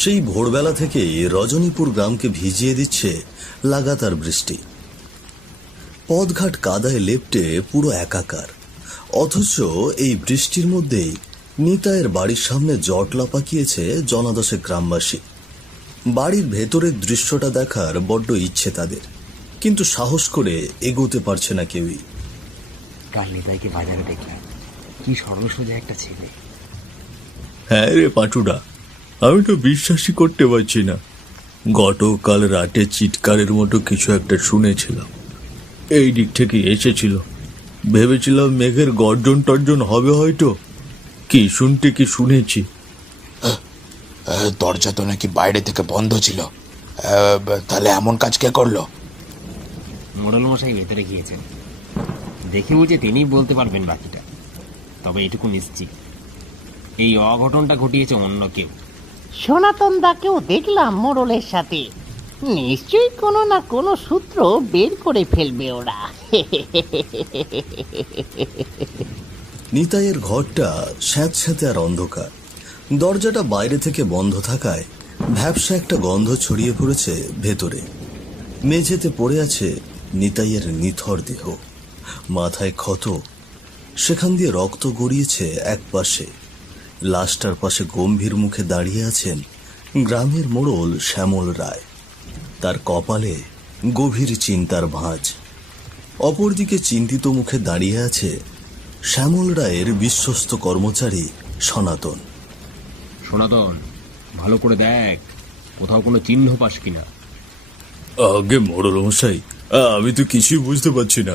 সেই ভোরবেলা থেকেই রজনীপুর গ্রামকে ভিজিয়ে দিচ্ছে লাগাতার বৃষ্টি। পথঘাট কাদায় লেপ্টে পুরো একাকার। অথচ এই বৃষ্টির মধ্যেই নিতাইয়ের বাড়ির সামনে জটলা পাকিয়েছে জনাদশেক গ্রামবাসী। বাড়ির ভেতরের দৃশ্যটা দেখার বড্ড ইচ্ছে তাদের, কিন্তু সাহস করে এগোতে পারছে না কেউই। কাল নিতাইকে বাজারে দেখলাম, কি সরল সোজা একটা ছেলে। হ্যাঁ রে পাটুডা, আমি তো বিশ্বাসই করতে পারছি না। গতকাল রাতে চিৎকারের মতো কিছু একটা শুনেছিলাম, এই দিক থেকে এসেছিল। ভেবেছিলাম মেঘের গর্জন টর্জন হবে হয়তো, কি শুনতে কি শুনেছি। দরজা তো নাকি বাইরে থেকে বন্ধ ছিল, তাহলে এমন কাজ কে করলো? মোড়ল মশাই ভেতরে গিয়েছেন, দেখে বুঝে তিনিই বলতে পারবেন বাকিটা। তবে এটুকু নিশ্চিত, এই অঘটনটা ঘটিয়েছে অন্য কেউ। সনাতন দাকেও দেখলাম মোড়লের সাথে। নিশ্চয়ই কোনো না কোনো সূত্র বের করে ফেলবে ওরা। নিতাইয়ের ঘরটা স্যাঁতস্যাঁতে আর অন্ধকার। দরজাটা বাইরে থেকে বন্ধ থাকায় ভ্যাপসা একটা গন্ধ ছড়িয়ে পড়েছে ভেতরে। মেঝেতে পড়ে আছে নিতাইয়ের নিথর দেহ, মাথায় ক্ষত, সেখান দিয়ে রক্ত গড়িয়েছে এক পাশে। লাশটার পাশে গম্ভীর মুখে দাঁড়িয়ে আছেন গ্রামের মোড়ল শ্যামল রায়। তার কপালে গভীর চিন্তার ভাঁজ। অপরদিকে চিন্তিত মুখে দাঁড়িয়ে আছে শ্যামল রায়ের বিশ্বস্ত কর্মচারী সনাতন। সনাতন, ভালো করে দেখ, কোথাও কোনো চিহ্ন পাস কিনা। আগে মোড়ল মশাই, আমি তো কিছুই বুঝতে পারছি না।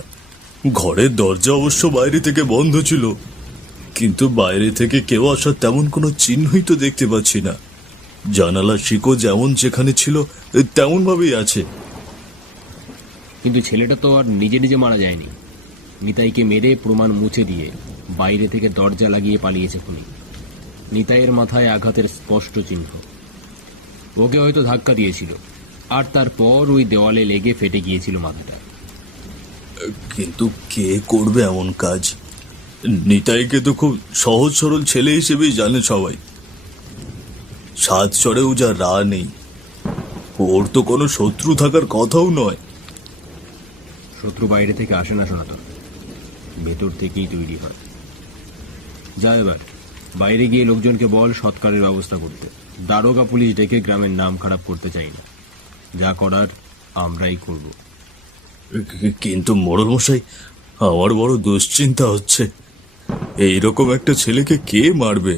ঘরের দরজা অবশ্য বাইরে থেকে বন্ধ ছিল, কিন্তু বাইরে থেকে কেউ আসার তেমন কোনো চিহ্নই তো দেখতে পাচ্ছি না। জানালা শিকো যেমন যেখানে ছিল তেমন ভাবেই আছে। কিন্তু ছেলেটা তো আর নিজে নিজে মারা যায়নি। নিতাইকে মেরে প্রমাণ মুছে দিয়ে বাইরে থেকে দরজা লাগিয়ে পালিয়েছে খুনি। নিতাইয়ের মাথায় আঘাতের স্পষ্ট চিহ্ন। ওকে হয়তো ধাক্কা দিয়েছিল, আর তারপর ওই দেওয়ালে লেগে ফেটে গিয়েছিল মাথাটা। কিন্তু কে করবে এমন কাজ? নিতাইকে তো খুব সহজ সরল ছেলে হিসেবেই জানে সবাই। সাত চড়েও যা রা নেই, ওর তো কোনো শত্রু থাকার কথাও নয়। শত্রু বাইরে থেকে আসে না সনাতন, ভেতর থেকেই তৈরি হয়। যা এবার বাইরে গিয়ে লোকজনকে বল সৎকারের ব্যবস্থা করতে। দারোগা পুলিশ ডেকে গ্রামের নাম খারাপ করতে চাই না। যা করার আমরাই করব। কিন্তু মোড়ল মশাই, আমার বড় দুশ্চিন্তা হচ্ছে। এইরকম একটা ছেলেকে কে মারবে?